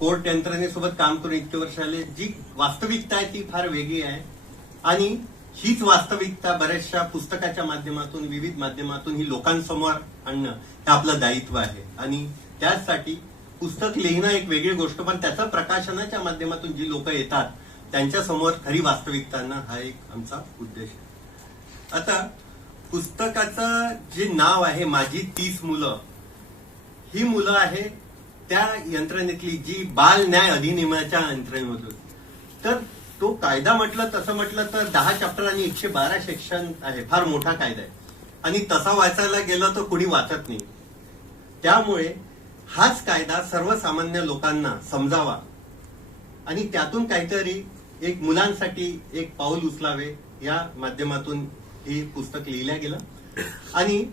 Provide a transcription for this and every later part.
Court यंत्रणेसोबत काम करून इतके वर्ष आले जी वास्तविकता आहे ती फार वेगळी आहे. आणि हीच वास्तविकता बऱ्याचशा पुस्तकाच्या माध्यमातून विविध माध्यमातून ही लोकांसमोर आणणं हे आपलं दायित्व आहे. आणि त्याचसाठी पुस्तक लिहिणं एक वेगळी गोष्ट पण त्याचं प्रकाशनाच्या माध्यमातून जी लोक येतात त्यांच्यासमोर खरी वास्तविकता आणणं हा एक आमचा उद्देश आहे. आता पुस्तकाचं जे नाव आहे माझी तीस मुलं ही मुलं आहे त्या यंत्रणेतली जी बाल न्याय अधिनियमाच्या यंत्रणेमधून. तर तो कायदा म्हटलं तसं म्हटलं तर दहा चॅप्टर आणि एकशे बारा सेक्शन आहे फार मोठा कायदा आहे. आणि तसा वाचायला गेलं तर कुणी वाचत नाही. त्यामुळे हाच कायदा सर्वसामान्य लोकांना समजावा. आणि त्यातून काहीतरी एक मुलांसाठी एक पाऊल उचलावे या माध्यमातून हे पुस्तक लिहिलं गेलं. आणि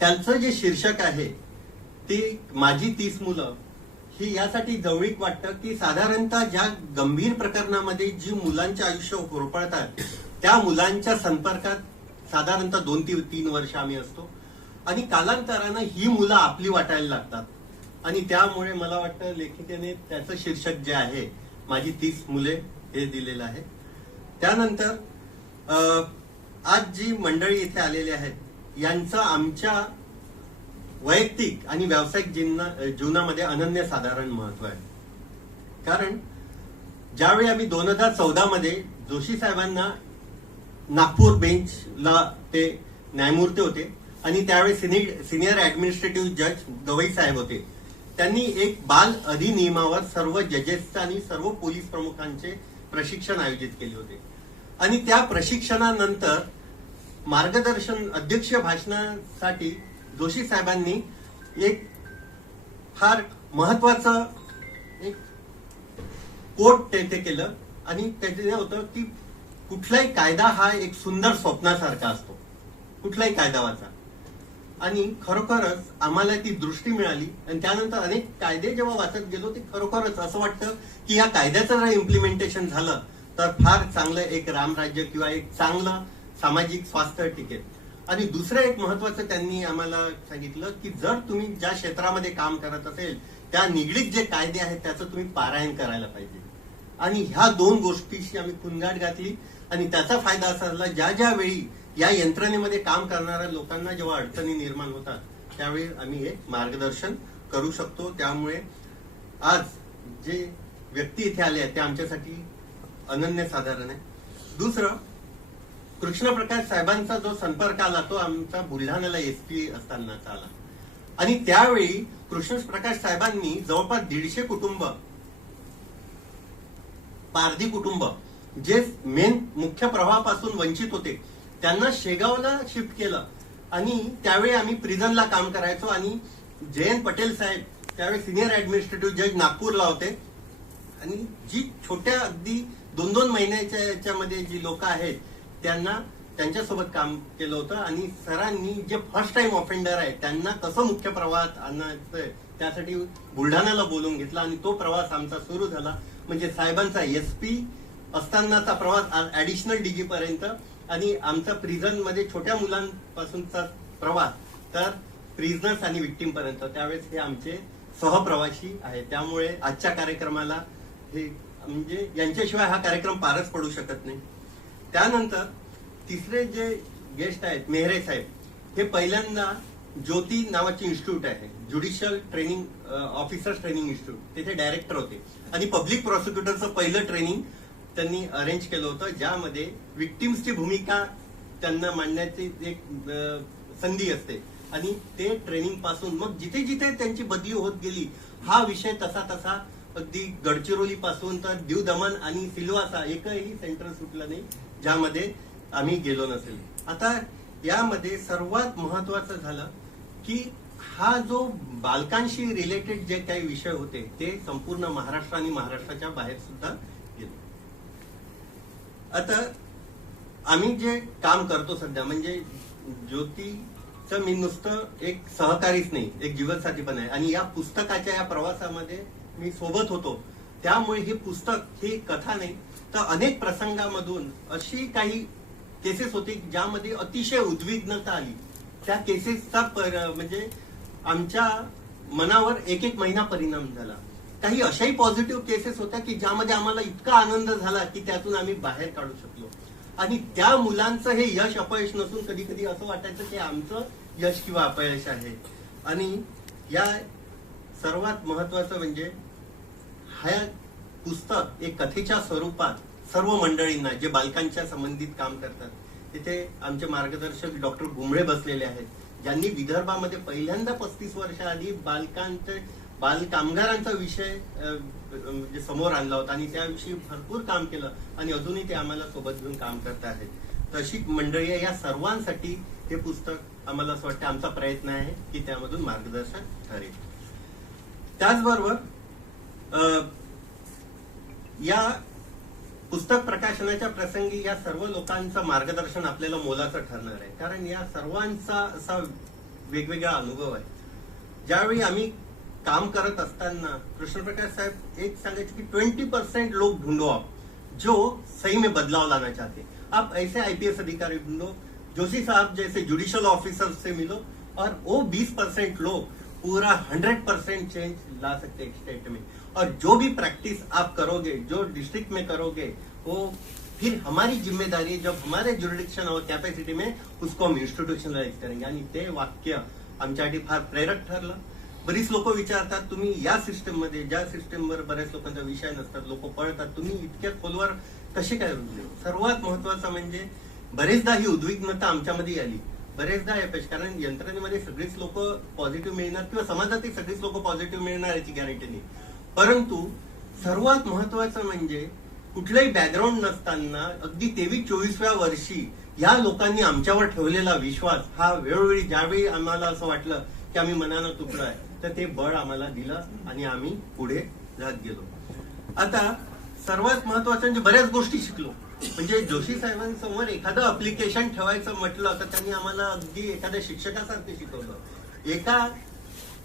त्यांचं जे शीर्षक आहे ती माझी तीस मुलं ही यासाठी जवळीक वाटतं की साधारणतः ज्या गंभीर प्रकरणामध्ये जी मुलांचे आयुष्य होरपळतात त्या मुलांच्या संपर्कात साधारणतः दोन ते तीन वर्ष आम्ही असतो. आणि कालांतरानं ही मुलं आपली वाटायला लागतात. आणि त्यामुळे मला वाटतं लेखिकेने त्याचं शीर्षक जे आहे माझी तीस मुले हे दिलेलं आहे. त्यानंतर आज जी मंडळी इथे आलेली आहेत यांचं आमच्या वैयक्तिक आणि व्यावसायिक जीवना जीवनामध्ये अनन्यसाधारण महत्त्व आहे. कारण ज्यावेळी आम्ही दोन हजार चौदा मध्ये जोशी साहेबांना नागपूर बेंचला ते न्यायमूर्ती होते आणि त्यावेळी सिनि- सिनियर ऍडमिनिस्ट्रेटिव्ह जज गवई साहेब होते त्यांनी एक बाल अधिनियमावर सर्व जजेसचं आणि सर्व पोलीस प्रमुखांचे प्रशिक्षण आयोजित केले होते. आणि त्या प्रशिक्षणानंतर मार्गदर्शन अध्यक्ष भाषणासाठी जोशी साहेबांनी एक फार महत्वाचं एक कोट तेथे केलं आणि त्याचे होतं की कुठलाही कायदा हा एक सुंदर स्वप्नासारखा असतो. कुठलाही कायदा वाचा. आणि खरोखरच आम्हाला ती दृष्टी मिळाली आणि त्यानंतर अनेक कायदे जेव्हा वाचत गेलो ते खरोखरच असं वाटतं की या कायद्याचं जर इम्प्लिमेंटेशन झालं तर फार चांगलं एक रामराज्य किंवा एक चांगलं सामाजिक स्वास्थ्य टिकेल आणि दुसरं एक महत्वाचं त्यांनी आम्हाला सांगितलं की जर तुम्ही ज्या क्षेत्रामध्ये काम करत असेल त्या निगडीत जे कायदे आहेत त्याचं तुम्ही पारायण करायला पाहिजे. आणि ह्या दोन गोष्टीशी आम्ही कुंगाट घातली आणि त्याचा फायदा असा झाला ज्या ज्या वेळी या यंत्रणेमध्ये काम करणाऱ्या लोकांना जेव्हा अडचणी निर्माण होतात त्यावेळी आम्ही हे मार्गदर्शन करू शकतो. त्यामुळे आज जे व्यक्ती इथे आले आहेत ते आमच्यासाठी अनन्य साधारण आहे. दुसरं कृष्णप्रकाश साहेबांचा जो संपर्क आला तो आमचा बुलढाण्याला एसपी असतानाचा आला. आणि त्यावेळी कृष्णप्रकाश साहेबांनी जवळपास दीडशे कुटुंब पारधी कुटुंब जे मेन मुख्य प्रवाहापासून वंचित होते त्यांना शेगावला शिफ्ट केलं. आणि त्यावेळी आम्ही प्रिझनला काम करायचो आणि जयंत पटेल साहेब त्यावेळी सिनियर ऍडमिनिस्ट्रेटिव्ह जज नागपूरला होते. आणि जी छोट्या अगदी दोन दोन महिन्याच्या याच्यामध्ये जी लोक आहेत त्यांना त्यांच्यासोबत काम केलं होतं आणि सरांनी जे फर्स्ट टाइम ऑफेंडर आहे त्यांना कसं मुख्य प्रवाहात आणायचं त्यासाठी बुलढाण्याला बोलून घेतला आणि तो प्रवास आमचा सुरू झाला. म्हणजे साहेबांचा एस पी असतानाचा प्रवास ऍडिशनल डीजी पर्यंत आणि आमचा प्रिझनमध्ये छोट्या मुलांपासूनचा प्रवास तर प्रिझनर्स आणि विक्टीम पर्यंत. त्यावेळेस हे आमचे सहप्रवासी आहेत. त्यामुळे आजच्या कार्यक्रमाला हे म्हणजे यांच्याशिवाय हा कार्यक्रम पारच पडू शकत नाही. त्यानंतर तिसरे जे गेस्ट आहेत मेहरे साहेब हे पहिल्यांदा ज्योती नावाचे इन्स्टिट्यूट आहे. Judicial training officers training institute. तिथे डायरेक्टर होते. आणि पब्लिक प्रॉसिक्युटरचं पहिलं ट्रेनिंग त्यांनी अरेंज केलं होतं ज्यामध्ये विक्टिम्सची भूमिका त्यांना मांडण्याची एक संधी असते. आणि ते ट्रेनिंगपासून मग जिथे जिथे त्यांची बदली होत गेली हा विषय तसा तसा अगदी गडचिरोली पासून तर दीव दमन आणि सिल्वासा एकही सेंटर सुटलं नाही. ज्यामध्ये आम्ही गेलो नसेल. आता यामध्ये सर्वात महत्वाचं झालं की हा जो बालकांशी रिलेटेड जे काही विषय होते ते संपूर्ण महाराष्ट्र आणि महाराष्ट्राच्या बाहेर सुद्धा गेले. आता आम्ही जे काम करतो सध्या म्हणजे ज्योतीचं मी नुसतं एक सहकारीच नाही एक जीवनसाथी पण आहे. आणि या पुस्तकाच्या या प्रवासामध्ये मी सोबत होतो. त्यामुळे हे पुस्तक ही कथा नाही तर अनेक प्रसंगामधून अशी काही केसेस होते ज्यामध्ये अतिशय उद्विग्नता आली. त्या केसेसचा पर म्हणजे आमच्या मनावर एक एक महिना परिणाम झाला. काही अशाही पॉझिटिव्ह केसेस होत्या की ज्यामध्ये आम्हाला इतका आनंद झाला की त्यातून आम्ही बाहेर काढू शकलो. आणि त्या मुलांचं हे यश अपयश नसून कधी कधी असं वाटायचं की आमचं यश किंवा अपयश आहे. आणि या सर्वात महत्वाचं म्हणजे हा पुस्तक एक कथेच्या स्वरूपात सर्व मंडळींना जे बालकांच्या संबंधित काम करतात तिथे आमचे मार्गदर्शक डॉक्टर घुमळे बसलेले आहेत ज्यांनी विदर्भामध्ये पहिल्यांदा पस्तीस वर्ष आधी बालकांचे बाल कामगारांचा विषय म्हणजे समोर आणला होता आणि त्याविषयी भरपूर काम केलं आणि अजूनही ते आम्हाला सोबत घेऊन काम करत आहेत. तशी मंडळी या सर्वांसाठी हे पुस्तक आम्हाला असं वाटतं आमचा प्रयत्न आहे की त्यामधून मार्गदर्शन ठरेल. त्याचबरोबर या पुस्तक प्रकाशनाच्या प्रसंगी या सर्व लोकांचं मार्गदर्शन आपल्याला मोलाचं ठरणार आहे. कारण या सर्वांचा असा वेगवेगळा अनुभव आहे. ज्यावेळी आम्ही काम करत असताना कृष्णप्रकाश साहेब एक सांगायचे की ट्वेंटी परसेंट लोग ढूंढो आप जो सही में बदलाव लाना चाहते. आप ऐसे आईपीएस अधिकारी ढूंढो जोशी साहब जैसे जुडिशियल ऑफिसर से मिलो और वो बीस परसेंट लोग पूरा हंड्रेड परसेंट चेंज ला सकते हैं स्टेट में। और जो भी प्रैक्टिस आप करोगे जो डिस्ट्रिक्ट में करोगे वो फिर हमारी जिम्मेदारी जब हमारे जुरिडिक्शन और कॅपॅसिटी में उसको हम इन्स्टिट्यूशनलाइज करेंगे। आणि ते वाक्य आमच्यासाठी फार प्रेरक ठरलं। बरीच लोक विचारतात तुम्ही या सिस्टममध्ये ज्या सिस्टमवर बऱ्याच लोकांचा विषय नसतात लोक पळतात तुम्ही इतक्या खोलवर कसे काय सर्वात महत्वाचं म्हणजे बरेचदा ही उद्विग्नता आमच्यामध्ये आली. बरेचदा अपयश कारण यंत्रणेमध्ये सगळीच लोक पॉझिटिव्ह मिळणार किंवा समाजातील सगळीच लोक पॉझिटिव्ह मिळणार याची गॅरंटी नाही. परंतु सर्वात महत्वाचं म्हणजे कुठलंही बॅकग्राऊंड नसताना अगदी तेवीस चोवीसव्या वर्षी या लोकांनी आमच्यावर ठेवलेला विश्वास हा वेळोवेळी ज्यावेळी आम्हाला असं वाटलं की आम्ही मनानं तुटलो आहे तर ते बळ आम्हाला दिलं आणि आम्ही पुढे जात गेलो. आता सर्वात महत्वाचं म्हणजे बऱ्याच गोष्टी शिकलो. म्हणजे जोशी साहेबांसमोर एखादं अप्लिकेशन ठेवायचं म्हटलं तर त्यांनी आम्हाला अगदी एखाद्या शिक्षकासारखं शिकवलं. एका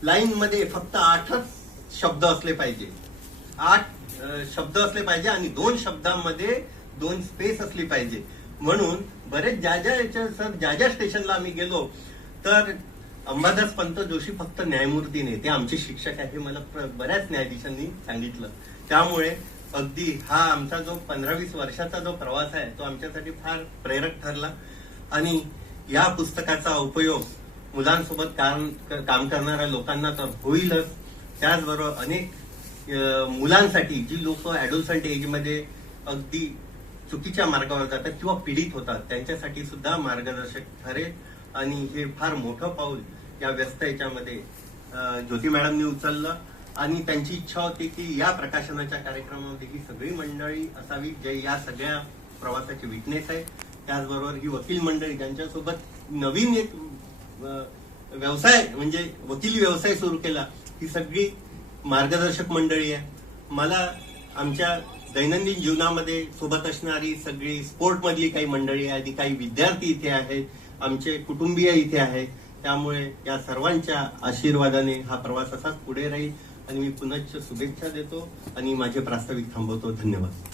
लाईन मध्ये फक्त आठच शब्द असले पाहिजे. आठ शब्द असले पाहिजे आणि दोन शब्दांमध्ये दोन स्पेस असली पाहिजे. म्हणून बरेच ज्या ज्या याच्या सर ज्या ज्या स्टेशनला आम्ही गेलो तर अंबादास पंत जोशी फक्त न्यायमूर्ती नाही ते आमचे शिक्षक आहे हे मला बऱ्याच न्यायाधीशांनी सांगितलं. त्यामुळे अगदी हा आमचा जो पंधरा वीस वर्षाचा जो प्रवास आहे तो आमच्यासाठी फार प्रेरक ठरला. आणि या पुस्तकाचा उपयोग मुलांसोबत काम काम करणाऱ्या लोकांना तर होईलच. त्याचबरोबर अनेक मुलांसाठी जी लोक ऍडोलसंट एजमध्ये अगदी चुकीच्या मार्गावर जातात किंवा पीडित होतात त्यांच्यासाठी सुद्धा मार्गदर्शक ठरेल. आणि हे फार मोठं पाऊल या व्यस्त याच्यामध्ये ज्योती मॅडमनी उचललं. आणि त्यांची इच्छा होती की या प्रकाशनाच्या कार्यक्रमामध्ये ही सगळी मंडळी असावी जे या सगळ्या प्रवासाचे विटनेस आहे त्याचबरोबर ही वकील मंडळी ज्यांच्यासोबत नवीन एक व्यवसाय म्हणजे वकील व्यवसाय सुरू केला ही सगळी मार्गदर्शक मंडळी आहे. मला आमच्या दैनंदिन जीवनामध्ये सोबत असणारी सगळी स्पोर्टमधली काही मंडळी आहे ती काही विद्यार्थी इथे आहेत आमचे कुटुंबीय इथे आहेत. त्यामुळे या सर्वांच्या आशीर्वादाने हा प्रवास असाच पुढे राहील. आणि मी पुनश्च शुभेच्छा देतो आणि माझे प्रास्ताविक थांबवतो. धन्यवाद.